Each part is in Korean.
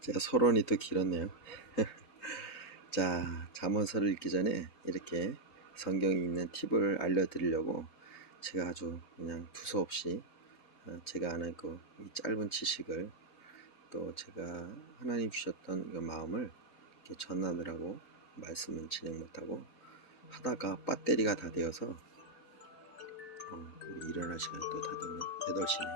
제가 서론이 또 길었네요. 자, 잠언서를 읽기 전에 이렇게 성경에 있는 팁을 알려드리려고 제가 아주 그냥 두서없이 제가 아는 이 짧은 지식을 또 제가 하나님 주셨던 그 마음을 이렇게 전하느라고 말씀은 진행 못하고 하다가 배터리가 다 되어서 우리 일어날 시간이 또 다 됐네. 8시네.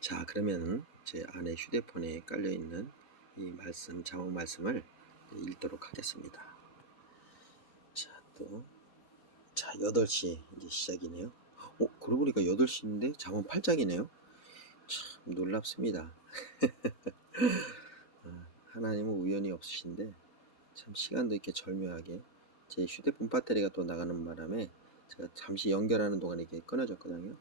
자, 그러면 제 안에 휴대폰에 깔려있는 이 말씀, 잠언 말씀을 읽도록 하겠습니다. 자, 8시 이제 시작이네요. 그러고 보니까 8시인데 잠언 8장이네요. 참 놀랍습니다. 하나님은 우연이 없으신데 참 시간도 이렇게 절묘하게 제 휴대폰 배터리가 또 나가는 바람에 제가 잠시 연결하는 동안에 이렇게 끊어졌거든요.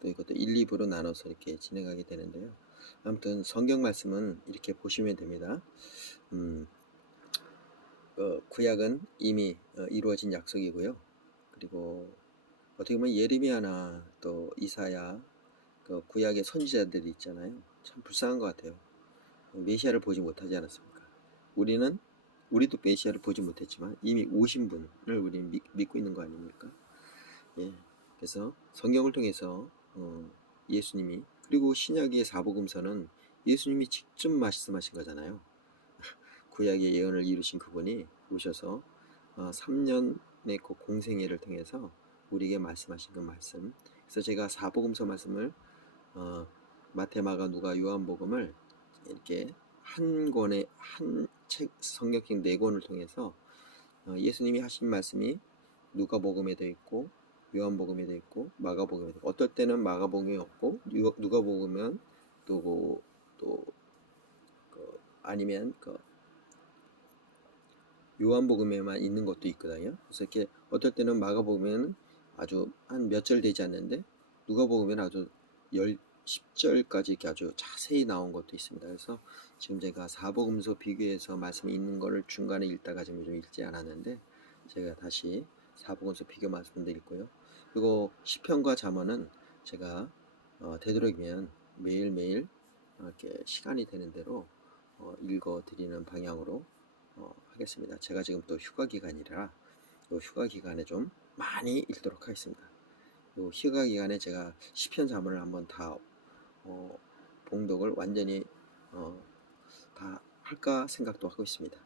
또 이것도 1, 2부로 나눠서 이렇게 진행하게 되는데요. 아무튼 성경 말씀은 이렇게 보시면 됩니다. 구약은 이미 이루어진 약속이고요. 그리고 어떻게 보면 예레미야나 또 이사야, 그 구약의 선지자들이 있잖아요. 참 불쌍한 것 같아요. 메시아를 보지 못하지 않았습니까? 우리도 메시아를 보지 못했지만 이미 오신 분을 우리는 믿고 있는 거 아닙니까? 예. 그래서 성경을 통해서 예수님이, 그리고 신약의 사복음서는 예수님이 직접 말씀하신 거잖아요. 구약의 예언을 이루신 그분이 오셔서 3년의 그 공생애를 통해서 우리에게 말씀하신 그 말씀. 그래서 제가 사복음서 말씀을 마태, 마가, 누가, 요한복음을 이렇게 한 권의 한 책, 성경책 4권을 통해서 예수님이 하신 말씀이 누가복음에도 있고 요한복음에도 있고 마가복음에도 있고, 어떨 때는 마가복음이 없고 누가복음은 또 아니면 요한복음에만 있는 것도 있거든요. 그래서 이렇게 어떨 때는 마가복음에는 아주 한 몇 절 되지 않는데 누가복음에는 아주 10절까지 이렇게 아주 자세히 나온 것도 있습니다. 그래서 지금 제가 사복음서 비교해서 말씀이 있는 거를 중간에 읽다가 지금 좀 읽지 않았는데 제가 다시 사복음서 비교 말씀도 읽고요. 그리고 시편과 잠언은 제가 되도록이면 매일매일 이렇게 시간이 되는 대로 읽어 드리는 방향으로 하겠습니다. 제가 지금 또 휴가 기간이라 휴가 기간에 좀 많이 읽도록 하겠습니다. 휴가 기간에 제가 시편 잠언을 한번 다 봉독을 완전히 다 할까 생각도 하고 있습니다.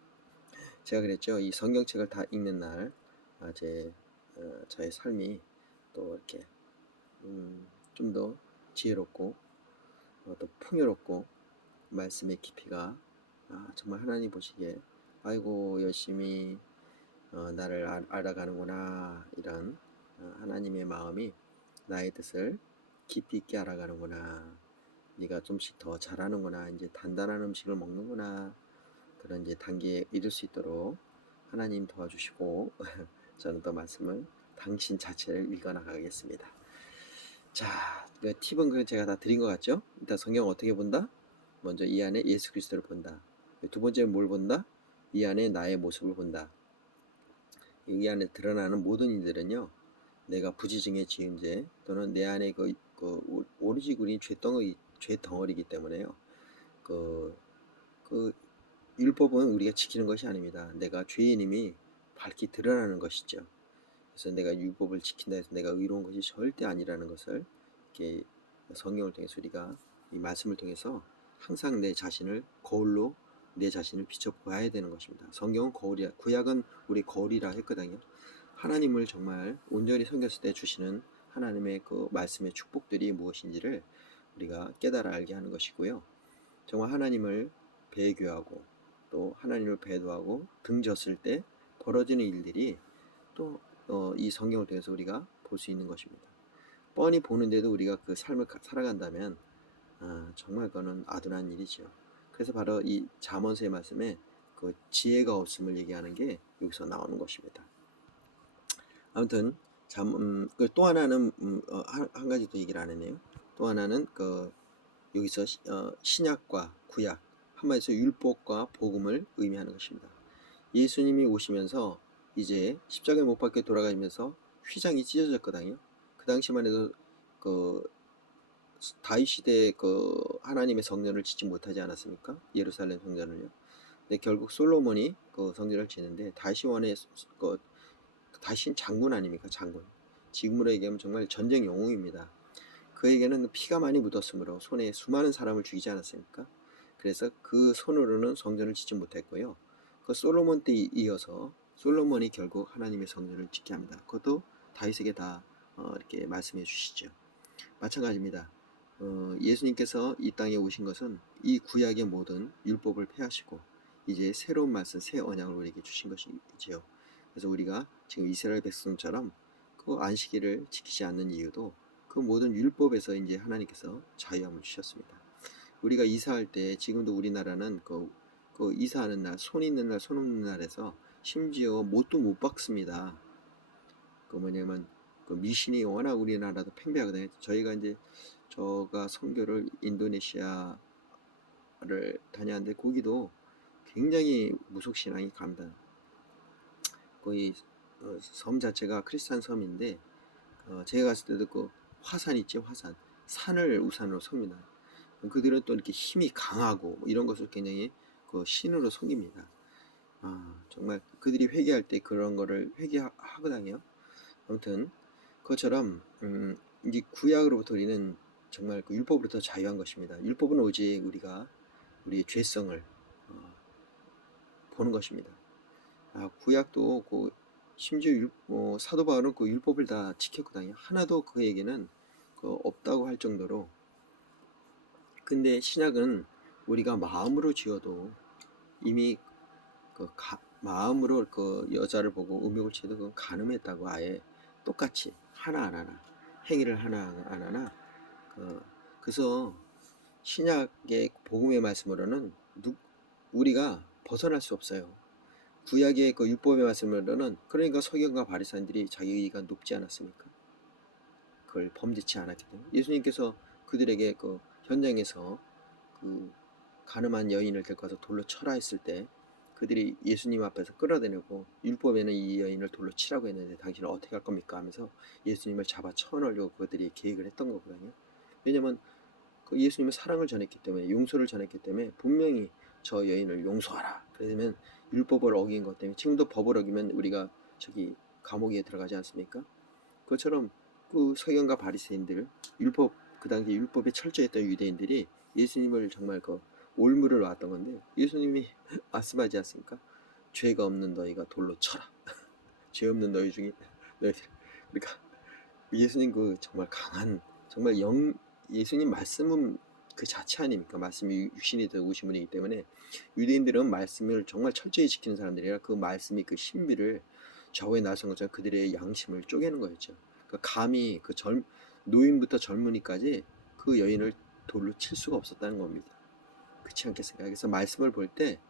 제가 그랬죠. 이 성경책을 다 읽는 날 저의 삶이 또 이렇게 좀 더 지혜롭고 또 풍요롭고 말씀의 깊이가 정말 하나님 보시기에 아이고 열심히 나를 알아가는구나, 이런 하나님의 마음이 나의 뜻을 깊이 있게 알아가는구나, 네가 좀씩 더 잘하는구나, 이제 단단한 음식을 먹는구나, 그런 이제 단계에 이룰 수 있도록 하나님 도와주시고 저는 또 말씀을 당신 자체를 읽어나가겠습니다. 자, 그 팁은 제가 다 드린 것 같죠? 일단 성경 어떻게 본다? 먼저 이 안에 예수 그리스도를 본다. 두 번째는 뭘 본다? 이 안에 나의 모습을 본다. 이 안에 드러나는 모든 일들은요, 내가 부지중에 지은 죄 또는 내 안에 오리지 그린 죄 덩어리이기 때문에요. 그 율법은 우리가 지키는 것이 아닙니다. 내가 죄인임이 밝히 드러나는 것이죠. 그래서 내가 율법을 지킨다 해서 내가 의로운 것이 절대 아니라는 것을 이렇게 성경을 통해서 우리가 이 말씀을 통해서 항상 내 자신을 거울로 내 자신을 비춰봐야 되는 것입니다. 성경은 거울이야, 구약은 우리 거울이라 했거든요. 하나님을 정말 온전히 섬겼을 때 주시는 하나님의 그 말씀의 축복들이 무엇인지를 우리가 깨달아 알게 하는 것이고요. 정말 하나님을 배교하고 또 하나님을 배도하고 등졌을 때 벌어지는 일들이 또 이 성경을 통해서 우리가 볼 수 있는 것입니다. 뻔히 보는데도 우리가 그 삶을 살아간다면 정말 그거는 아둔한 일이죠. 그래서 바로 이 잠언서의 말씀에 그 지혜가 없음을 얘기하는 게 여기서 나오는 것입니다. 아무튼 또 하나는 한 가지 더 얘기를 안 했네요. 또 하나는 여기서 신약과 구약, 한마디서 율법과 복음을 의미하는 것입니다. 예수님이 오시면서 이제 십자가에 못 박혀 돌아가시면서 휘장이 찢어졌거든요. 그 당시만 해도 다윗 시대에 그 하나님의 성전을 짓지 못하지 않았습니까? 예루살렘 성전을요. 근데 결국 솔로몬이 그 성전을 짓는데 다윗 왕의 그 다윗은 장군 아닙니까? 장군. 지금으로 얘기하면 정말 전쟁 영웅입니다. 그에게는 피가 많이 묻었으므로 손에 수많은 사람을 죽이지 않았습니까? 그래서 그 손으로는 성전을 짓지 못했고요. 그 솔로몬 때 이어서 솔로몬이 결국 하나님의 성전을 짓게 합니다. 그것도 다윗에게 다 이렇게 말씀해 주시죠. 마찬가지입니다. 예수님께서 이 땅에 오신 것은 이 구약의 모든 율법을 폐하시고 이제 새로운 말씀, 새 언약을 우리에게 주신 것이지요. 그래서 우리가 지금 이스라엘 백성처럼 그 안식일을 지키지 않는 이유도 그 모든 율법에서 이제 하나님께서 자유함을 주셨습니다. 우리가 이사할 때 지금도 우리나라는 그 이사하는 날, 손 있는 날, 손 없는 날에서 심지어 못도 못 박습니다. 그 뭐냐면 그 미신이 워낙 우리나라도 팽배하거든요. 저희가 이제 저가 선교를 인도네시아를 다녔는데 거기도 굉장히 무속 신앙이 강다. 거의 섬 자체가 크리스찬 섬인데 제가 갔을 때도 그 화산 있죠, 화산. 산을 우산으로 섬니다. 그들은 또 이렇게 힘이 강하고 뭐 이런 것을 굉장히 그 신으로 섬깁니다. 정말 그들이 회개할 때 그런 거를 회개하거든요. 아무튼 그것처럼 이 구약으로부터 우리는 정말 그 율법으로부터 자유한 것입니다. 율법은 오직 우리가 우리의 죄성을 보는 것입니다. 구약도 그 심지어 사도 바울은 그 율법을 다 지켰거든요. 하나도 그에게는 그 없다고 할 정도로. 근데 신약은 우리가 마음으로 지어도 이미 그 마음으로 그 여자를 보고 음욕을 취해도 그건 간음했다고 아예 똑같이 하나 안 하나 행위를 하나 안 하나 그래서 신약의 복음의 말씀으로는 우리가 벗어날 수 없어요. 구약의 그 율법의 말씀으로는 그러니까 서기관과 바리새인들이 자기가 높지 않았습니까? 그걸 범죄치 않았기 때문에 예수님께서 그들에게 그 현장에서 그 가늠한 여인을 데리고 와서 돌로 쳐라 했을 때 그들이 예수님 앞에서 끌어내고 율법에는 이 여인을 돌로 치라고 했는데 당신은 어떻게 할 겁니까? 하면서 예수님을 잡아 쳐넣으려고 그들이 계획을 했던 거거든요. 왜냐면 그 예수님은 사랑을 전했기 때문에 용서를 전했기 때문에 분명히 저 여인을 용서하라. 그러면 율법을 어긴 것 때문에 지금도 법을 어기면 우리가 저기 감옥에 들어가지 않습니까? 그것처럼 그 서기관과 바리새인들 율법 그 당시 율법에 철저했던 유대인들이 예수님을 정말 그 올무를 놨던 건데 예수님이 말씀하지 않습니까? 죄가 없는 너희가 돌로 쳐라. 죄 없는 너희 중에 너희들 그러니까 예수님 그 정말 강한 정말 예수님 말씀은 그 자체 아닙니까? 말씀이 육신이 되어 오신 분이기 때문에 유대인들은 말씀을 정말 철저히 지키는 사람들이라 그 말씀이 그 신비를 좌우에 나선 것처럼 그들의 양심을 쪼개는 거였죠. 감히 그 노인부터 젊은이까지 그 여인을 돌로 칠 수가 없었다는 겁니다. 그렇지 않겠습니까? 그래서 말씀을 볼 때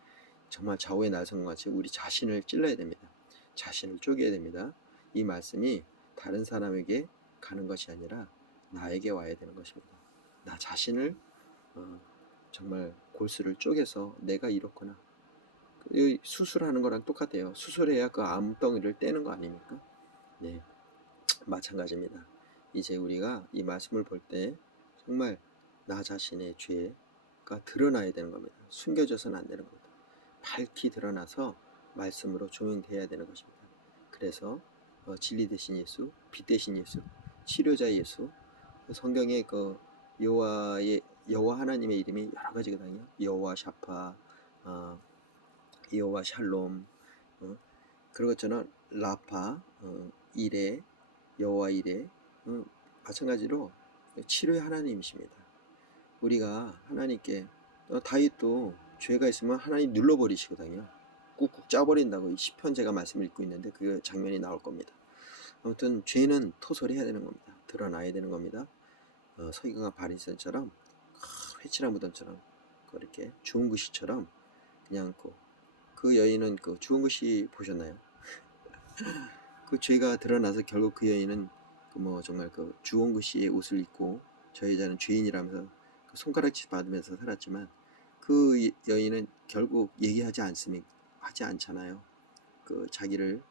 정말 좌우에 나선 것 같이 우리 자신을 찔러야 됩니다. 자신을 쪼개야 됩니다. 이 말씀이 다른 사람에게 가는 것이 아니라 나에게 와야 되는 것입니다. 나 자신을 정말 골수를 쪼개서 내가 이렇구나. 수술하는 거랑 똑같아요. 수술해야 그 암덩이를 떼는 거 아닙니까? 네, 마찬가지입니다. 이제 우리가 이 말씀을 볼 때 정말 나 자신의 죄가 드러나야 되는 겁니다. 숨겨져서는 안 되는 겁니다. 밝히 드러나서 말씀으로 조명돼야 되는 것입니다. 그래서 진리 되신 예수, 빛 되신 예수, 치료자 예수, 성경에 그 여호와 하나님의 이름이 여러 가지거든요. 여호와 샤파, 여호와 샬롬, 그리고 저는 라파, 이레, 여호와 이레, 마찬가지로 치료의 하나님이십니다. 우리가 하나님께 다윗도 죄가 있으면 하나님 눌러버리시거든요. 꾹꾹 짜버린다고 시편 제가 말씀을 읽고 있는데 그 장면이 나올 겁니다. 아무튼 죄는 토설해야 되는 겁니다. 드러나야 되는 겁니다. 서기관과 바리새인처럼 회칠한 무덤처럼 그렇게 주운 것이처럼 그냥 그 여인은 그 주운 것이 보셨나요? 그 죄가 드러나서 결국 그 여인은 정말 그 주운 것이 옷을 입고 저 여자는 죄인이라면서 그 손가락질 받으면서 살았지만 그 여인은 결국 얘기하지 않잖아요. 그 자기를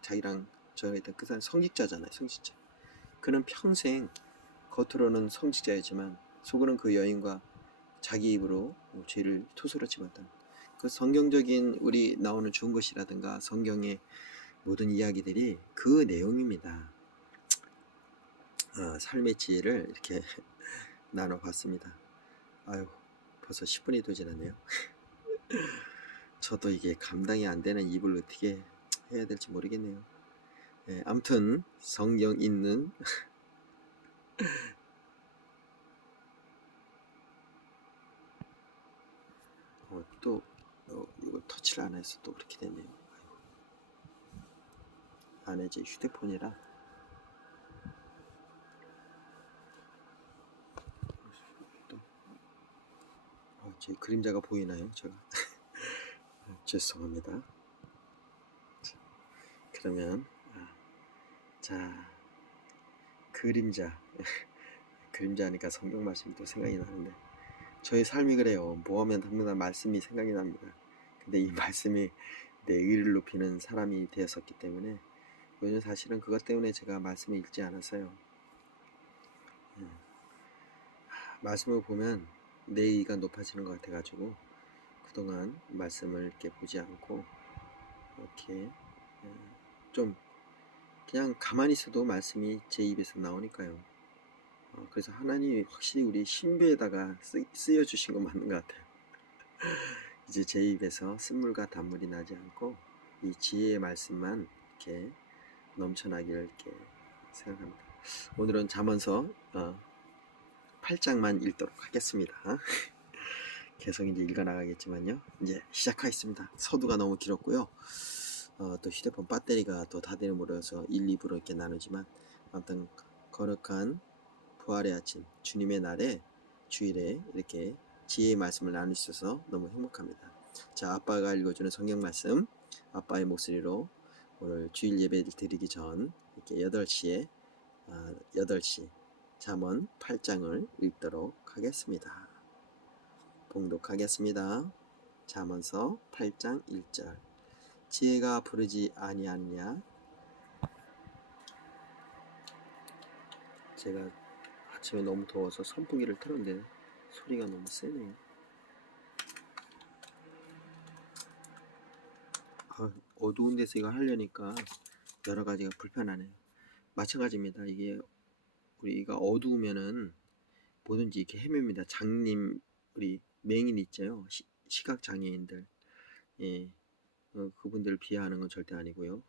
자기랑 저했던 그 사람 성직자잖아요. 성직자. 그는 평생 겉으로는 성직자였지만 속으로는 그 여인과 자기 입으로 죄를 토설하지 못한 그 성경적인 우리 나오는 좋은 것이라든가 성경의 모든 이야기들이 그 내용입니다. 삶의 지혜를 이렇게 나눠봤습니다. 아유, 벌써 10분이 또 지났네요. 저도 이게 감당이 안 되는 입을 어떻게 해야 될지 모르겠네요. 아무튼 성경 있는 또 이거 터치를 안 해서 또 그렇게 됐네요. 안에 제 휴대폰이라 또 제 그림자가 보이나요? 제가 죄송합니다. 그러면 자 그림자 그림자 하니까 성경 말씀이 또 생각이 나는데 저의 삶이 그래요. 뭐 하면 당분간 말씀이 생각이 납니다. 근데 이 말씀이 내 의를 높이는 사람이 되었었기 때문에 요즘 사실은 그것 때문에 제가 말씀을 읽지 않았어요. 말씀을 보면 내 의가 높아지는 것 같아가지고 그동안 말씀을 이렇게 보지 않고 이렇게 좀 그냥 가만히 있어도 말씀이 제 입에서 나오니까요. 그래서 하나님이 확실히 우리 신비에다가 쓰여주신 거 맞는 것 같아요. 이제 제 입에서 쓴물과 단물이 나지 않고 이 지혜의 말씀만 이렇게 넘쳐나기를 이렇게 생각합니다. 오늘은 잠언서 8장만 읽도록 하겠습니다. 계속 이제 읽어나가겠지만요. 이제 시작하겠습니다. 서두가 너무 길었고요. 또 휴대폰 배터리가 또 다 되므로 해서 1, 2부로 이렇게 나누지만 아무튼 거룩한 부활의 아침 주님의 날에 주일에 이렇게 지혜의 말씀을 나눌 수 있어서 너무 행복합니다. 자, 아빠가 읽어주는 성경 말씀 아빠의 목소리로 오늘 주일 예배를 드리기 전 이렇게 8시에 8시 잠언 8장을 읽도록 하겠습니다. 봉독하겠습니다. 잠언서 8장 1절 지혜가 부르지 아니하느냐. 제가 아침에 너무 더워서 선풍기를 틀었는데 소리가 너무 세네요. 어두운 데서 이거 하려니까 여러 가지가 불편하네요. 마찬가지입니다. 이게 우리가 어두우면은 뭐든지 이렇게 헤맵니다. 장님 우리 맹인 있죠. 시각 장애인들 그분들을 비하하는 건 절대 아니고요.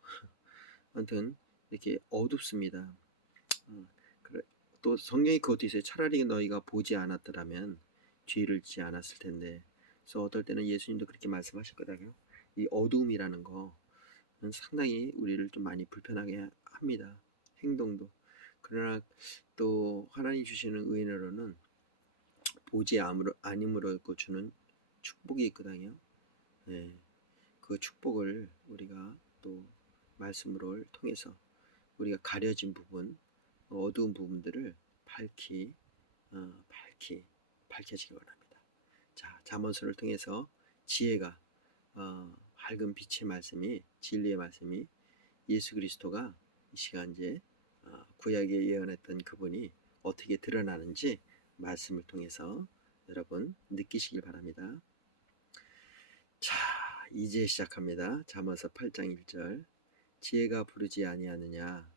아무튼 이렇게 어둡습니다. 그래. 또 성경이 그것도 있어요. 차라리 너희가 보지 않았더라면 죄를 짓지 않았을 텐데. 그래서 어떨 때는 예수님도 그렇게 말씀하셨거든요. 이 어두움이라는 거는 상당히 우리를 좀 많이 불편하게 합니다. 행동도. 그러나 또 하나님 주시는 은혜로는 보지 않음으로 주는 축복이 있거든요. 그 축복을 우리가 또 말씀을 통해서 우리가 가려진 부분, 어두운 부분들을 밝혀지기 원합니다. 자, 잠언서를 통해서 지혜가 밝은 빛의 말씀이 진리의 말씀이 예수 그리스도가 이 시간 이제 구약에 예언했던 그분이 어떻게 드러나는지 말씀을 통해서 여러분 느끼시길 바랍니다. 자, 이제 시작합니다. 잠언서 8장 1절 지혜가 부르지 아니하느냐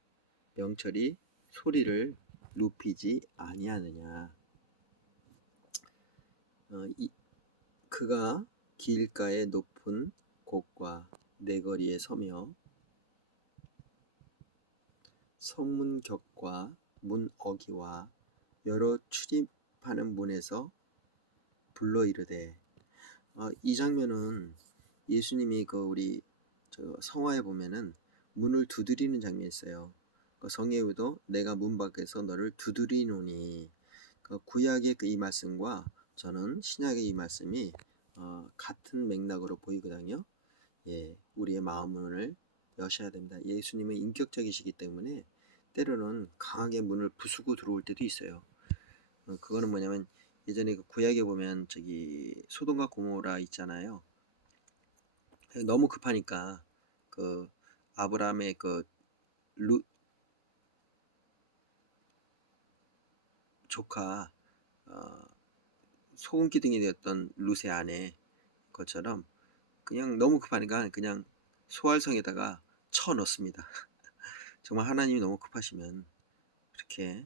명철이 소리를 높이지 아니하느냐. 그가 길가의 높은 곳과 내거리에 서며 성문 격과 문 어기와 여러 출입하는 문에서 불러 이르되. 이 장면은 예수님이 우리 성화에 보면은 문을 두드리는 장면이 있어요. 성경에도 내가 문 밖에서 너를 두드리노니. 구약의 이 말씀과 저는 신약의 이 말씀이 같은 맥락으로 보이거든요. 우리의 마음을 여셔야 됩니다. 예수님은 인격적이시기 때문에 때로는 강하게 문을 부수고 들어올 때도 있어요. 그거는 뭐냐면 예전에 구약에 보면 소돔과 고모라 있잖아요. 너무 급하니까 아브라함의 조카 소금 기둥이 되었던 룻의 아내 것처럼 그냥 너무 급하니까 그냥 소알성에다가 쳐 넣습니다. 정말 하나님이 너무 급하시면 이렇게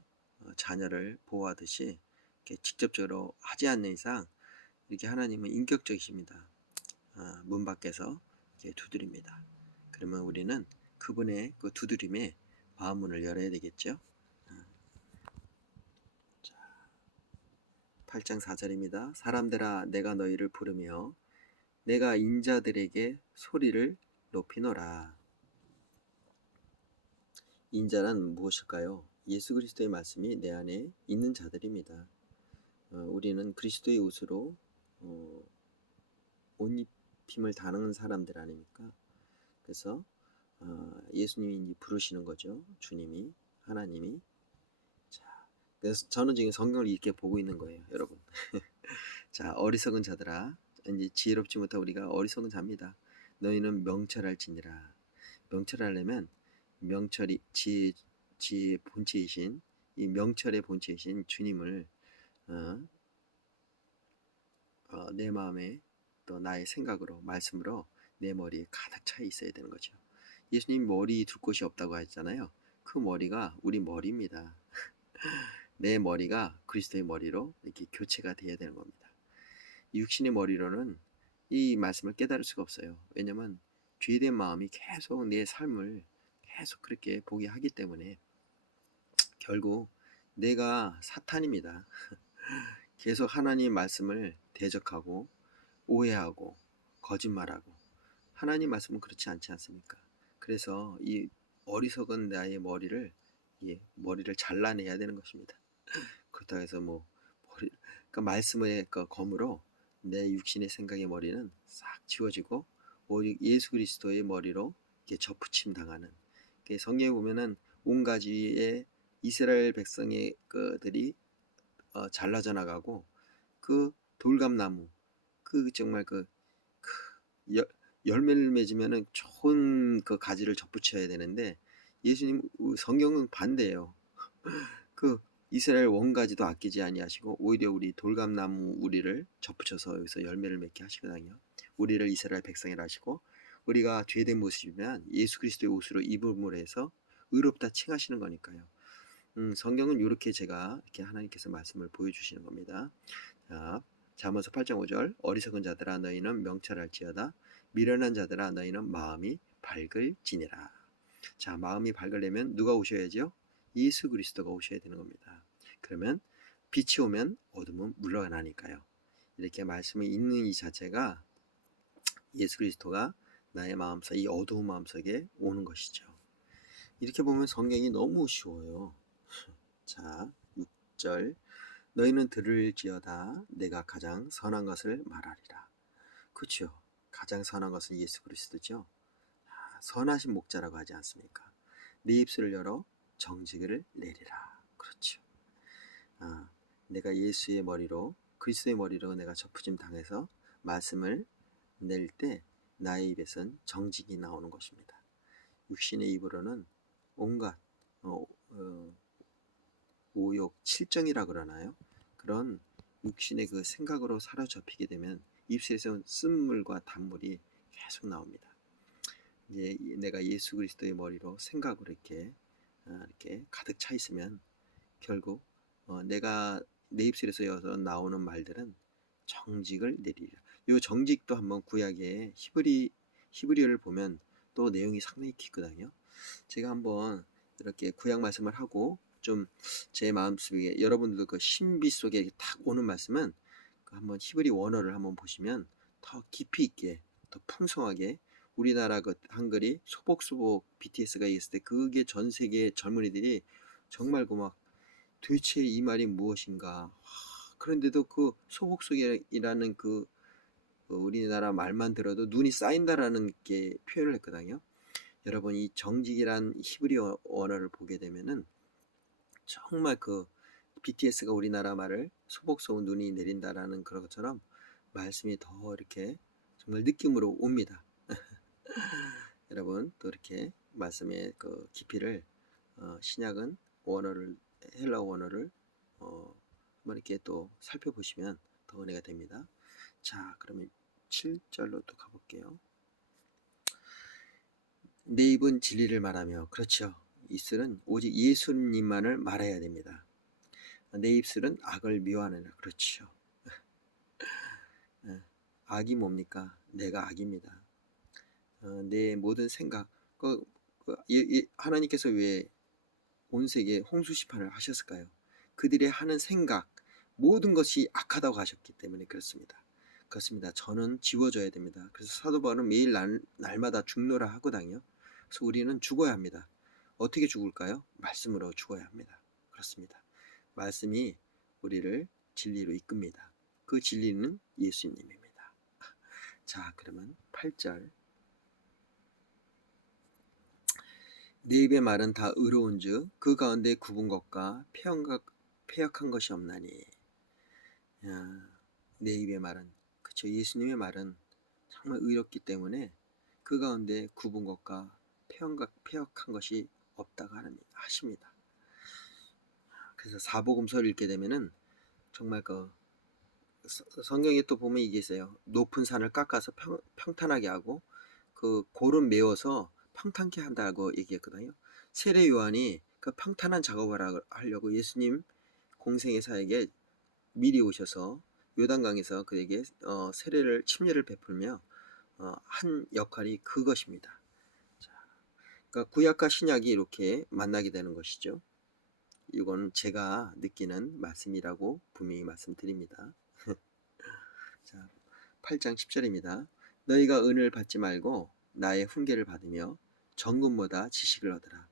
자녀를 보호하듯이 이렇게 직접적으로 하지 않는 이상 이렇게 하나님은 인격적이십니다. 문 밖에서 이렇게 두드립니다. 그러면 우리는 그분의 그 두드림에 마음문을 열어야 되겠죠. 8장 4절입니다. 사람들아 내가 너희를 부르며 내가 인자들에게 소리를 높이노라. 인자란 무엇일까요? 예수 그리스도의 말씀이 내 안에 있는 자들입니다. 우리는 그리스도의 옷으로 옷 입힘을 당하는 사람들 아닙니까? 그래서 예수님이 부르시는 거죠. 주님이, 하나님이. 자, 그래서 저는 지금 성경을 이렇게 보고 있는 거예요, 여러분. 자, 어리석은 자들아, 이제 지혜롭지 못한 우리가 어리석은 자입니다. 너희는 명철할지니라. 명철하려면 명철이 지혜의 본체이신 이 명철의 본체이신 주님을 내 마음에 또 나의 생각으로 말씀으로 내 머리에 가득 차 있어야 되는 거죠. 예수님 머리 둘 곳이 없다고 하잖아요. 그 머리가 우리 머리입니다. 내 머리가 그리스도의 머리로 이렇게 교체가 되어야 되는 겁니다. 육신의 머리로는 이 말씀을 깨달을 수가 없어요. 왜냐하면 죄된 마음이 계속 내 삶을 계속 그렇게 보게 하기 때문에 결국 내가 사탄입니다. 계속 하나님 말씀을 대적하고 오해하고 거짓말하고 하나님 말씀은 그렇지 않지 않습니까? 그래서 이 어리석은 나의 머리를 잘라내야 되는 것입니다. 그렇다고 해서 그러니까 말씀의 그 검으로 내 육신의 생각의 머리는 싹 지워지고 오직 예수 그리스도의 머리로 이렇게 접붙임 당하는. 성경에 보면은 온 가지의 이스라엘 백성의 그들이 잘라져 나가고 그 돌감나무 정말 열매를 맺으면은 좋은 그 가지를 접붙여야 되는데 예수님 성경은 반대예요. 그 이스라엘 원가지도 아끼지 아니하시고 오히려 우리 돌감나무 우리를 접붙여서 여기서 열매를 맺게 하시거든요. 우리를 이스라엘 백성이라 하시고 우리가 죄된 모습이면 예수 그리스도의 옷으로 입음을 해서 의롭다 칭하시는 거니까요. 성경은 이렇게 제가 이렇게 하나님께서 말씀을 보여주시는 겁니다. 자, 잠언서 8장 5절 어리석은 자들아 너희는 명철할지어다 미련한 자들아 너희는 마음이 밝을지니라. 자, 마음이 밝으려면 누가 오셔야죠? 예수 그리스도가 오셔야 되는 겁니다. 그러면 빛이 오면 어둠은 물러나니까요. 이렇게 말씀이 있는 이 자체가 예수 그리스도가 나의 마음속 이 어두운 마음속에 오는 것이죠. 이렇게 보면 성경이 너무 쉬워요. 자, 6절 너희는 들을지어다 내가 가장 선한 것을 말하리라. 그렇죠. 가장 선한 것은 예수 그리스도죠. 선하신 목자라고 하지 않습니까? 네 입술을 열어 정직을 내리라. 그렇죠. 내가 예수의 머리로 그리스도의 머리로 내가 접붙임 당해서 말씀을 낼 때 나의 입에선 정직이 나오는 것입니다. 육신의 입으로는 온갖 오욕, 칠정이라 그러나요? 그런 육신의 그 생각으로 사로잡히게 되면 입술에서 쓴물과 단물이 계속 나옵니다. 이제 내가 예수 그리스도의 머리로 생각으로 이렇게 가득 차 있으면 결국 내가 내 입술에서 나오는 말들은 정직을 내리리라. 이 정직도 한번 구약의 히브리어를 보면 또 내용이 상당히 깊거든요. 제가 한번 이렇게 구약 말씀을 하고 좀 제 마음속에 여러분들도 그 신비 속에 딱 오는 말씀은 한번 히브리 원어를 한번 보시면 더 깊이 있게 더 풍성하게 우리나라 그 한글이 소복소복 BTS가 있을 때 그게 전 세계 젊은이들이 정말 막 도대체 이 말이 무엇인가. 그런데도 그 소복속이라는 그 우리나라 말만 들어도 눈이 쌓인다라는 게 표현을 했거든요. 여러분 이 정직이란 히브리어 언어를 보게 되면은 정말 그 BTS가 우리나라 말을 소복소 눈이 내린다라는 그런 것처럼 말씀이 더 이렇게 정말 느낌으로 옵니다. 여러분 또 이렇게 말씀의 그 깊이를 신약은 헬라어 원어를 한번 이렇게 또 살펴보시면 더 은혜가 됩니다. 자, 그러면 7절로 또 가볼게요. 내 입은 진리를 말하며, 그렇죠. 입술은 오직 예수님만을 말해야 됩니다. 내 입술은 악을 미워하느라, 그렇죠. 악이 뭡니까? 내가 악입니다. 내 모든 생각, 하나님께서 왜 온 세계에 홍수시판을 하셨을까요? 그들의 하는 생각, 모든 것이 악하다고 하셨기 때문에 그렇습니다. 그렇습니다. 저는 지워져야 됩니다. 그래서 사도 바울은 매일 날마다 죽노라 하거든요. 그래서 우리는 죽어야 합니다. 어떻게 죽을까요? 말씀으로 죽어야 합니다. 그렇습니다. 말씀이 우리를 진리로 이끕니다. 그 진리는 예수님입니다. 자, 그러면 8절. 내 입의 말은 다 의로운즉 그 가운데 굽은 것과 패역한 것이 없나니. 내 입의 말은, 그쵸, 예수님의 말은 정말 의롭기 때문에 그 가운데 굽은 것과 패역한 것이 없다고 하십니다. 그래서 사복음서를 읽게 되면은 정말 그 성경에 또 보면 이게 있어요. 높은 산을 깎아서 평탄하게 하고 그 골은 메워서 평탄케 한다고 얘기했거든요. 세례 요한이 그 평탄한 작업을 하려고 예수님 공생의 사에게 미리 오셔서 요단강에서 그에게 세례를 침례를 베풀며 한 역할이 그것입니다. 자, 그러니까 구약과 신약이 이렇게 만나게 되는 것이죠. 이건 제가 느끼는 말씀이라고 분명히 말씀드립니다. 자, 8장 10절입니다. 너희가 은을 받지 말고 나의 훈계를 받으며 정금보다 지식을 얻으라.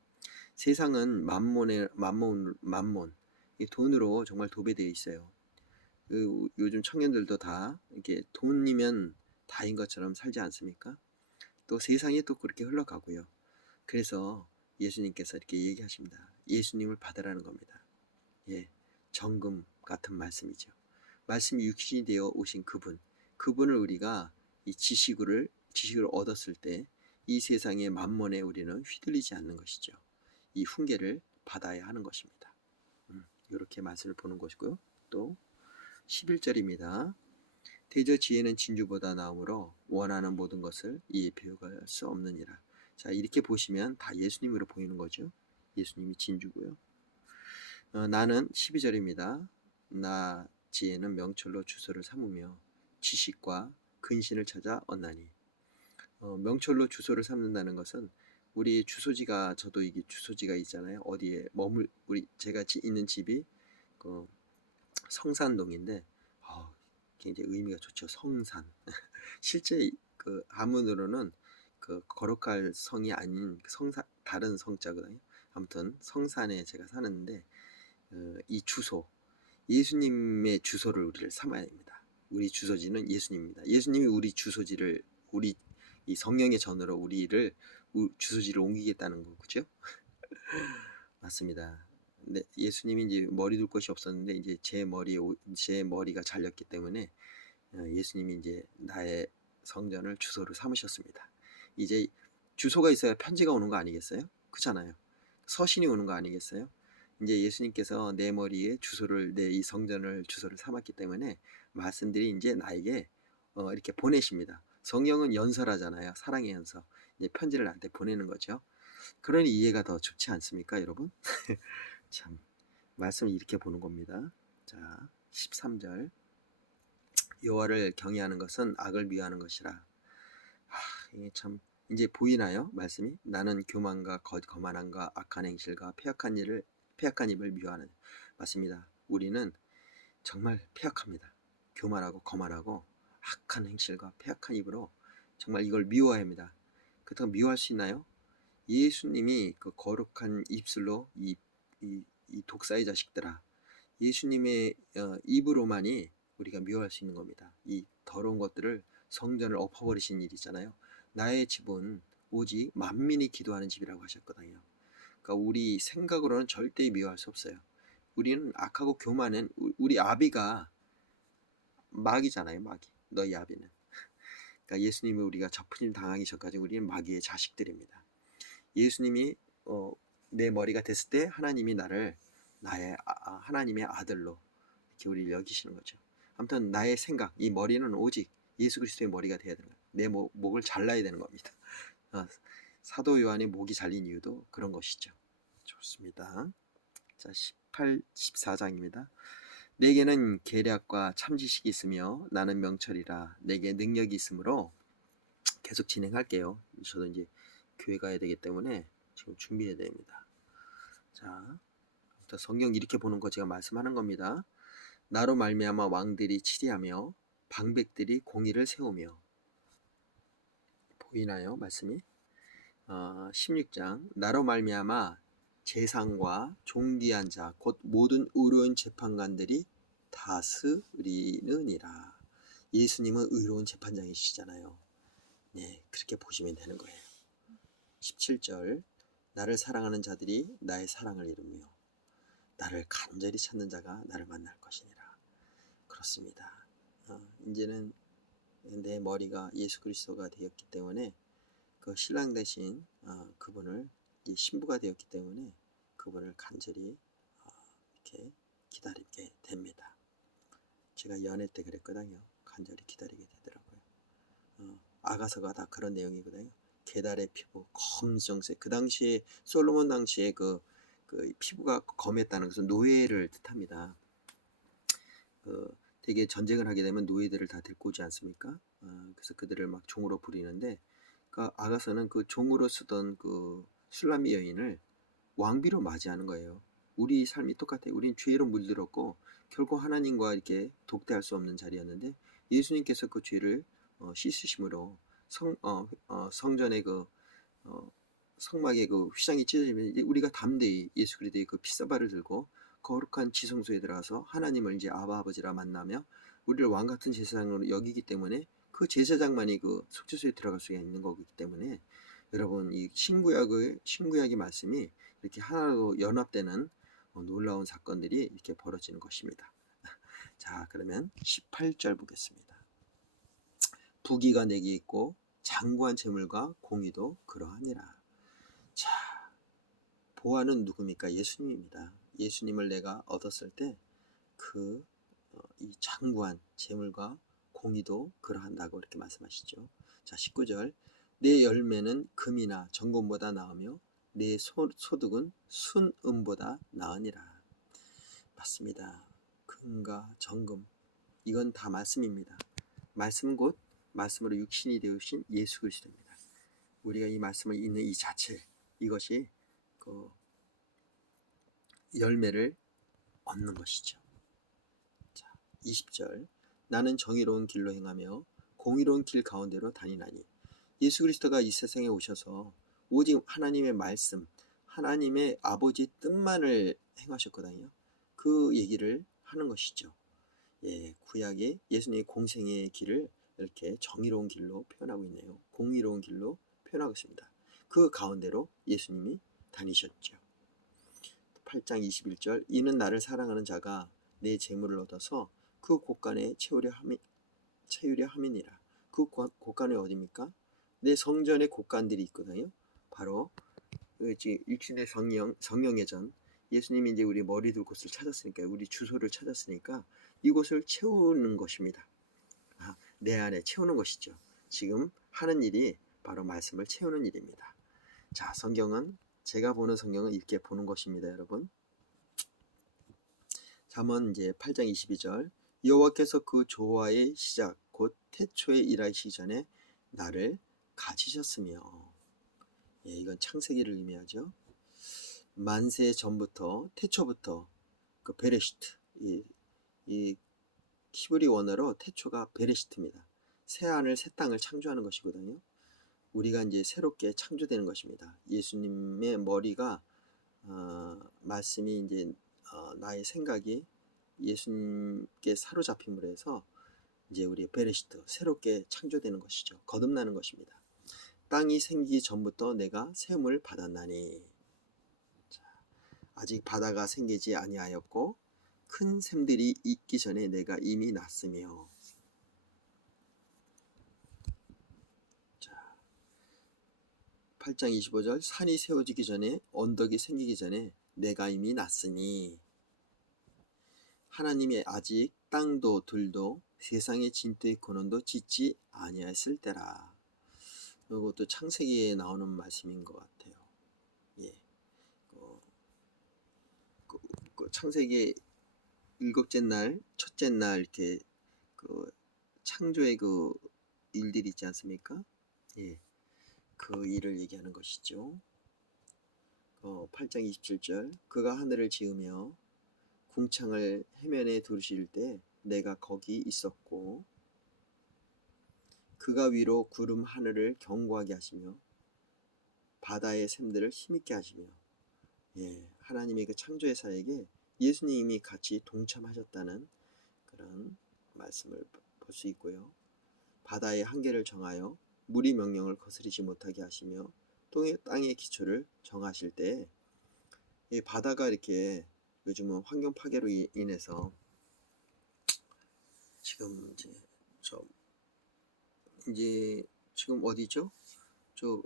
세상은 만몬, 이 돈으로 정말 도배되어 있어요. 요즘 청년들도 다 이렇게 돈이면 다인 것처럼 살지 않습니까? 또 세상이 또 그렇게 흘러가고요. 그래서 예수님께서 이렇게 얘기하십니다. 예수님을 받으라는 겁니다. 예, 정금 같은 말씀이죠. 말씀이 육신이 되어 오신 그분을 우리가 이 지식을 얻었을 때 이 세상의 만몬에 우리는 휘둘리지 않는 것이죠. 이 훈계를 받아야 하는 것입니다. 이렇게 말씀을 보는 것이고요. 또 11절입니다. 대저 지혜는 진주보다 나음으로 원하는 모든 것을 이에 비교할 수 없느니라. 자, 이렇게 보시면 다 예수님으로 보이는 거죠. 예수님이 진주고요. 나는 12절입니다. 나 지혜는 명철로 주소를 삼으며 지식과 근신을 찾아 얻나니. 명철로 주소를 삼는다는 것은 우리 주소지가, 저도 이게 주소지가 있잖아요. 어디에 제가 있는 집이 그 성산동인데 굉장히 의미가 좋죠. 성산. 실제 그 한문으로는 그 거룩할 성이 아닌 다른 성자거든요. 아무튼 성산에 제가 사는데 이 주소, 예수님의 주소를 우리를 삼아야 됩니다. 우리 주소지는 예수님입니다. 예수님이 우리 주소지를, 우리 이 성령의 전으로 우리를 주소지를 옮기겠다는 거죠. 맞습니다. 네, 예수님이 이제 머리 둘 곳이 없었는데 이제 제 머리가 잘렸기 때문에 예수님이 이제 나의 성전을 주소로 삼으셨습니다. 이제 주소가 있어야 편지가 오는 거 아니겠어요? 그렇잖아요. 서신이 오는 거 아니겠어요? 이제 예수님께서 내 머리에 내 이 성전을 주소를 삼았기 때문에 말씀들이 이제 나에게 이렇게 보내십니다. 성령은 연설하잖아요. 사랑의 연설. 이제 편지를 나한테 보내는 거죠. 그러니 이해가 더 좋지 않습니까, 여러분? 참, 말씀을 이렇게 보는 겁니다. 자, 13절. 여호와를 경외하는 것은 악을 미워하는 것이라. 이게 참 이제 보이나요? 말씀이? 나는 교만과 거만함과 악한 행실과 패역한 입을 미워하는. 맞습니다. 우리는 정말 패역합니다. 교만하고 거만하고 악한 행실과 패역한 입으로 정말 이걸 미워해야 합니다. 그렇다고 미워할 수 있나요? 예수님이 그 거룩한 입술로 이 독사의 자식들아, 예수님의 입으로만이 우리가 미워할 수 있는 겁니다. 이 더러운 것들을, 성전을 엎어버리신 일이잖아요. 나의 집은 오직 만민이 기도하는 집이라고 하셨거든요. 그러니까 우리 생각으로는 절대 미워할 수 없어요. 우리는 악하고 교만한, 우리 아비가 마귀잖아요. 마귀. 너희 아비는. 그러니까 예수님이 우리가 접붙임 당하기 전까지 우리는 마귀의 자식들입니다. 예수님이 내 머리가 됐을 때 하나님이 나를 하나님의 아들로 이렇게 우리를 여기시는 거죠. 아무튼 나의 생각, 이 머리는 오직 예수 그리스도의 머리가 되어야 되는 거예요. 내 목을 잘라야 되는 겁니다. 사도 요한의 목이 잘린 이유도 그런 것이죠. 좋습니다. 자, 14장입니다. 내게는 계략과 참지식이 있으며 나는 명철이라. 내게 능력이 있으므로 계속 진행할게요. 저도 이제 교회 가야 되기 때문에 지금 준비해야 됩니다. 자, 성경 이렇게 보는 거 제가 말씀하는 겁니다. 나로 말미암아 왕들이 치리하며 방백들이 공의를 세우며. 보이나요? 말씀이? 16장 나로 말미암아 재상과 존귀한 자 곧 모든 의로운 재판관들이 다스리느니라. 예수님은 의로운 재판장이시잖아요. 네, 그렇게 보시면 되는 거예요. 17절 나를 사랑하는 자들이 나의 사랑을 이루며 나를 간절히 찾는 자가 나를 만날 것이니라. 그렇습니다. 이제는 내 머리가 예수 그리스도가 되었기 때문에 그 신랑 대신 그분을 신부가 되었기 때문에 그분을 간절히 이렇게 기다리게 됩니다. 제가 연애 때 그랬거든요. 간절히 기다리게 되더라고요. 아가서가 다 그런 내용이거든요. 계달의 피부 검정색. 그 당시에 솔로몬 당시에 그 피부가 검했다는 것은 노예를 뜻합니다. 되게 전쟁을 하게 되면 노예들을 다 데리고 오지 않습니까? 그래서 그들을 막 종으로 부리는데 아가서는 그 종으로 쓰던 그 술람미 여인을 왕비로 맞이하는 거예요. 우리 삶이 똑같아요. 우린 죄로 물들었고 결국 하나님과 이렇게 독대할 수 없는 자리였는데 예수님께서 그 죄를 씻으심으로 성전의 성막의 그 휘장이 찢어지면 우리가 담대히 예수 그리스도의 그 피사발을 들고 거룩한 지성소에 들어가서 하나님을 이제 아바 아버지라 만나며 우리를 왕 같은 제사장으로 여기기 때문에 그 제사장만이 그 속죄소에 들어갈 수가 있는 거기 때문에 여러분 이 신구약의 말씀이 이렇게 하나로 연합되는 놀라운 사건들이 이렇게 벌어지는 것입니다. 자, 그러면 18절 보겠습니다. 부귀가 내게 있고 장구한 재물과 공의도 그러하니라. 자, 보아는 누굽니까? 예수님입니다. 예수님을 내가 얻었을 때 이 장구한 재물과 공의도 그러한다고 이렇게 말씀하시죠. 자, 19절 내 열매는 금이나 정금보다 나으며 내 소득은 순금보다 나으니라. 맞습니다. 금과 정금 이건 다 말씀입니다. 말씀 곧 말씀으로 육신이 되으신 예수 그리스도입니다. 우리가 이 말씀을 읽는 이 자체 이것이 그 열매를 얻는 것이죠. 자, 20절 나는 정의로운 길로 행하며 공의로운 길 가운데로 다니나니. 예수 그리스도가 이 세상에 오셔서 오직 하나님의 말씀 하나님의 아버지 뜻만을 행하셨거든요. 그 얘기를 하는 것이죠. 예, 구약의 예수님의 공생의 길을 이렇게 정의로운 길로 표현하고 있네요. 공의로운 길로 표현하고 있습니다. 그 가운데로 예수님이 다니셨죠. 8장 21절 이는 나를 사랑하는 자가 내 재물을 얻어서 그 곳간에 채우려 함이니라. 그 곳간이 어디입니까? 내 성전의 곳간들이 있거든요. 바로 육신의 성령의 전 예수님이 이제 우리 머리 둘 곳을 찾았으니까 우리 주소를 찾았으니까 이곳을 채우는 것입니다. 내 안에 채우는 것이죠. 지금 하는 일이 바로 말씀을 채우는 일입니다. 자, 성경은 제가 보는 성경은 이렇게 보는 것입니다, 여러분. 잠언 이제 8장 22절 여호와께서 그 조화의 시작 곧 태초에 일하시기 전에 나를 가지셨으며. 예, 이건 창세기를 의미하죠. 만세 전부터 태초부터 그 베레시트 이 히브리 원어로 태초가 베레시트입니다. 새 하늘 새 땅을 창조하는 것이거든요. 우리가 이제 새롭게 창조되는 것입니다. 예수님의 머리가 말씀이 이제 나의 생각이 예수님께 사로잡힘으로 해서 이제 우리 베레시트 새롭게 창조되는 것이죠. 거듭나는 것입니다. 땅이 생기기 전부터 내가 세움을 받았나니. 자, 아직 바다가 생기지 아니하였고 큰 샘들이 있기 전에 내가 이미 났으며. 자, 8장 25절 산이 세워지기 전에 언덕이 생기기 전에 내가 이미 났으니. 하나님이 아직 땅도 들도 세상의 진토의 근원도 짓지 아니하였을 때라. 이것도 창세기에 나오는 말씀인 것 같아요. 예. 그 창세기 일곱째 날, 첫째 날 이렇게 그 창조의 그 일들이 있지 않습니까? 예. 그 일을 얘기하는 것이죠. 8장 27절 그가 하늘을 지으며 궁창을 해면에 두르실 때 내가 거기 있었고 그가 위로 구름 하늘을 견고하게 하시며 바다의 샘들을 힘있게 하시며 예, 하나님의 그 창조의 사역에 예수님이 같이 동참하셨다는 그런 말씀을 볼 수 있고요. 바다의 한계를 정하여 물이 명령을 거스르지 못하게 하시며 땅의 기초를 정하실 때 이 바다가 이렇게 요즘은 환경 파괴로 인해서 지금 이제 지금 어디죠? 저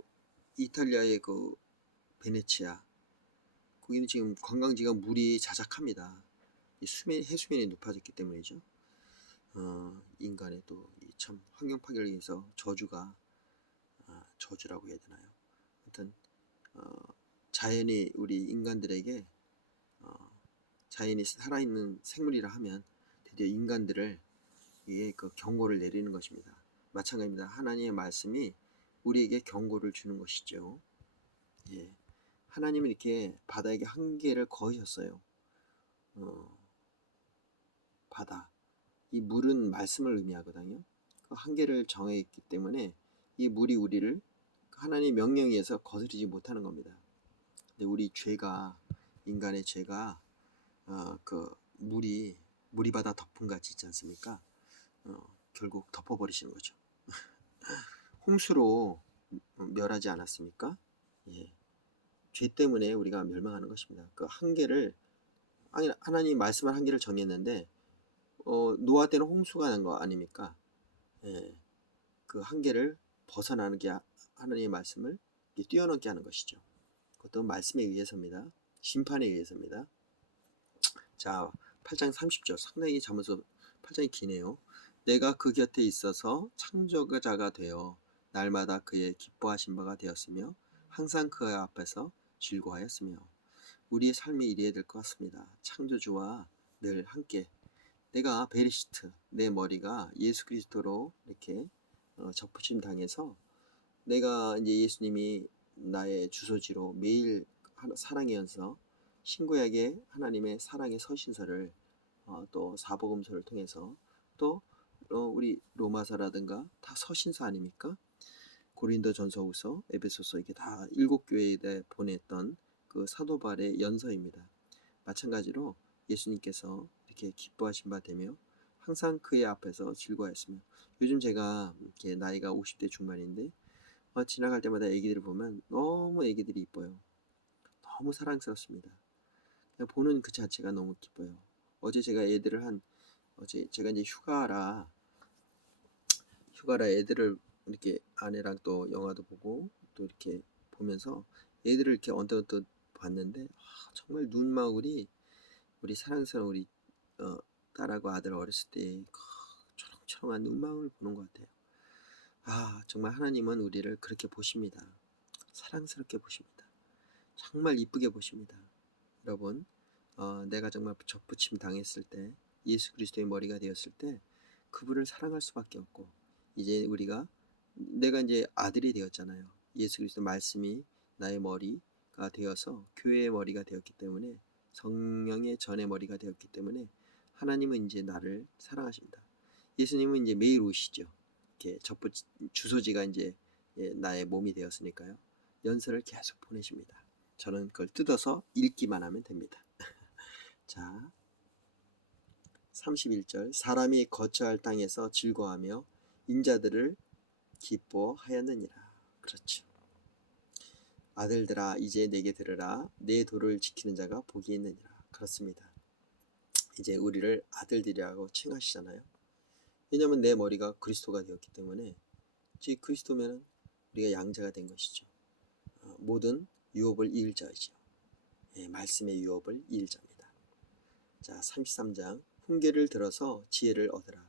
이탈리아의 그 베네치아 거기는 지금 관광지가 물이 자작합니다. 해수면이 높아졌기 때문이죠. 인간의 또 참 환경 파괴를 위해서 저주라고 해야 되나요? 아무튼 자연이 우리 인간들에게 자연이 살아있는 생물이라 하면 드디어 인간들을 위해 그 경고를 내리는 것입니다. 마찬가지입니다. 하나님의 말씀이 우리에게 경고를 주는 것이죠. 예. 하나님은 이렇게 바다에게 한계를 거으셨어요. 바다. 이 물은 말씀을 의미하거든요. 그 한계를 정했기 때문에 이 물이 우리를 하나님의 명령에 의해서 거스르지 못하는 겁니다. 근데 우리 죄가 인간의 죄가 그 물이 바다 덮음 같이 있지 않습니까? 결국 덮어버리시는 거죠. 홍수로 멸하지 않았습니까? 예. 죄 때문에 우리가 멸망하는 것입니다. 그 한계를 하나님 말씀을 한계를 정했는데 노아 때는 홍수가 난 거 아닙니까? 예. 그 한계를 벗어나는 게 하나님의 말씀을 뛰어넘게 하는 것이죠. 그것도 말씀에 의해서입니다. 심판에 의해서입니다. 자, 8장 30절 상당히 잠언서 8장이 기네요. 내가 그 곁에 있어서 창조자가 되어 날마다 그의 기뻐하신 바가 되었으며 항상 그 앞에서 즐거워하였으며 우리의 삶이 이래야 될 것 같습니다. 창조주와 늘 함께 내가 베리시트 내 머리가 예수 그리스도로 이렇게 접붙임 당해서 내가 이제 예수님이 나의 주소지로 매일 사랑의 연서 신구약의 하나님의 사랑의 서신서를 또 사복음서를 통해서 또 우리 로마서라든가 다 서신서 아닙니까? 고린도전서후서, 에베소서 이게 다 7교회에 보냈던 그 사도 바울의 연서입니다. 마찬가지로 예수님께서 이렇게 기뻐하신 바 되며 항상 그의 앞에서 즐거워했으며 요즘 제가 이렇게 나이가 50대 중반인데 지나갈 때마다 애기들을 보면 너무 애기들이 이뻐요. 너무 사랑스럽습니다. 그냥 보는 그 자체가 너무 기뻐요. 어제 제가 어제 제가 이제 휴가라 애들을 이렇게 아내랑 또 영화도 보고 또 이렇게 보면서 애들을 이렇게 언뜻 봤는데 정말 눈망울이 우리 사랑스러운 우리 딸하고 아들 어렸을 때 초롱초롱한 눈망울을 보는 것 같아요. 정말 하나님은 우리를 그렇게 보십니다. 사랑스럽게 보십니다. 정말 이쁘게 보십니다. 여러분 내가 정말 접붙임 당했을 때 예수 그리스도의 머리가 되었을 때 그분을 사랑할 수밖에 없고 이제 내가 이제 아들이 되었잖아요. 예수 그리스도 말씀이 나의 머리가 되어서 교회의 머리가 되었기 때문에 성령의 전의 머리가 되었기 때문에 하나님은 이제 나를 사랑하십니다. 예수님은 이제 매일 오시죠. 이렇게 주소지가 이제 나의 몸이 되었으니까요. 연설을 계속 보내십니다. 저는 그걸 뜯어서 읽기만 하면 됩니다. 자, 31절 사람이 거처할 땅에서 즐거워하며 인자들을 기뻐하였느니라. 그렇죠. 아들들아 이제 내게 들으라. 내 도를 지키는 자가 복이 있느니라. 그렇습니다. 이제 우리를 아들들이라고 칭하시잖아요. 왜냐하면 내 머리가 그리스도가 되었기 때문에 즉 그리스도면 우리가 양자가 된 것이죠. 모든 유업을 이을 자이죠. 말씀의 유업을 이을 자입니다. 자, 33장 훈계를 들어서 지혜를 얻으라.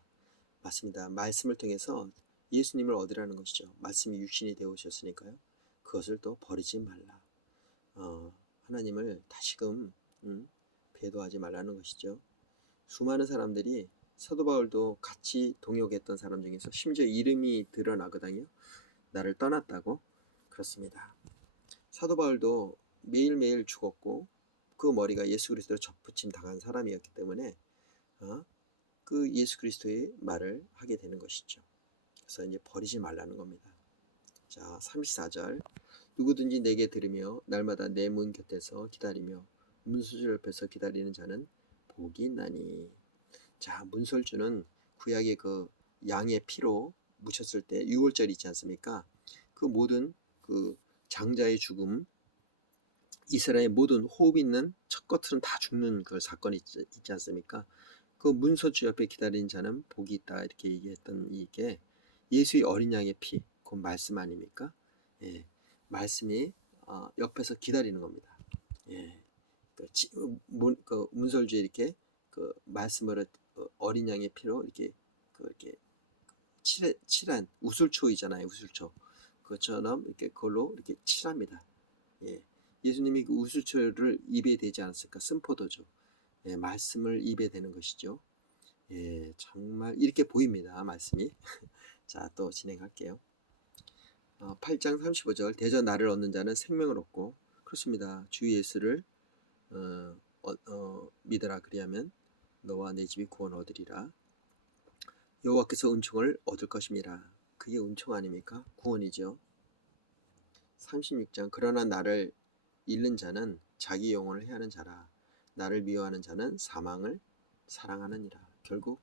맞습니다. 말씀을 통해서 예수님을 얻으라는 것이죠. 말씀이 육신이 되어 오셨으니까요. 그것을 또 버리지 말라. 하나님을 다시금 배도하지 말라는 것이죠. 수많은 사람들이 사도 바울도 같이 동역했던 사람 중에서 심지어 이름이 드러나거든요. 나를 떠났다고. 그렇습니다. 사도 바울도 매일매일 죽었고 그 머리가 예수 그리스도로 접붙임 당한 사람이었기 때문에 그 예수 그리스도의 말을 하게 되는 것이죠. 그래서 이제 버리지 말라는 겁니다. 자, 34절. 누구든지 내게 들으며 날마다 내 문 곁에서 기다리며 문설주 옆에서 기다리는 자는 복이 있나니. 자, 문설주는 구약의 그 양의 피로 묻혔을 때 유월절 있지 않습니까? 그 모든 그 장자의 죽음, 이스라엘 모든 호흡 있는 첫 것은 다 죽는 그 사건이 있지 않습니까? 그 문설주 옆에 기다리는 자는 복이 있다 이렇게 얘기했던 이게 예수의 어린 양의 피, 그 말씀 아닙니까? 예, 말씀이 옆에서 기다리는 겁니다. 예, 그 문설주에 이렇게 그 말씀을 어린 양의 피로 이렇게 칠한 우슬초이잖아요. 우슬초. 그것처럼 이렇게 그걸로 이렇게 칠합니다. 예, 예수님이 그 우슬초를 입에 대지 않았을까? 쓴포도주. 예, 말씀을 입에 대는 것이죠. 예, 정말 이렇게 보입니다. 말씀이. 자, 또 진행할게요. 8장 35절. 대저 나를 얻는 자는 생명을 얻고. 그렇습니다. 주 예수를 믿으라. 그리하면 너와 내 집이 구원 얻으리라. 여호와께서 은총을 얻을 것임이라. 그게 은총 아닙니까? 구원이죠. 36장. 그러나 나를 잃는 자는 자기 영혼을 해하는 자라. 나를 미워하는 자는 사망을 사랑하느니라. 결국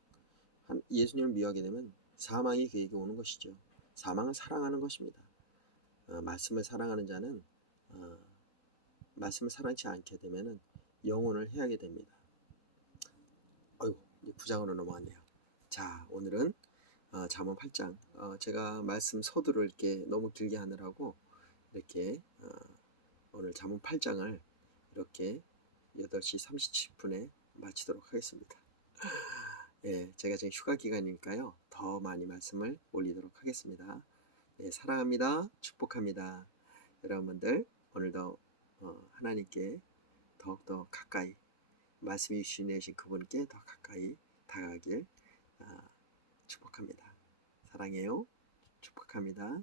예수님을 미워하게 되면 사망이 그에게 오는 것이죠. 사망을 사랑하는 것입니다. 말씀을 사랑하는 자는 말씀을 사랑치 않게 되면 영혼을 해하게 됩니다. 어이구, 9장으로 넘어왔네요. 자, 오늘은 잠언 8장. 제가 말씀 서두를 이렇게 너무 길게 하느라고 이렇게 오늘 잠언 8장을 이렇게 8시 37분에 마치도록 하겠습니다. 예, 제가 지금 휴가 기간이니까요. 더 많이 말씀을 올리도록 하겠습니다. 예, 사랑합니다. 축복합니다. 여러분들 오늘도 하나님께 더욱더 가까이 말씀이 주시는 그분께 더 가까이 다가가길 축복합니다. 사랑해요. 축복합니다.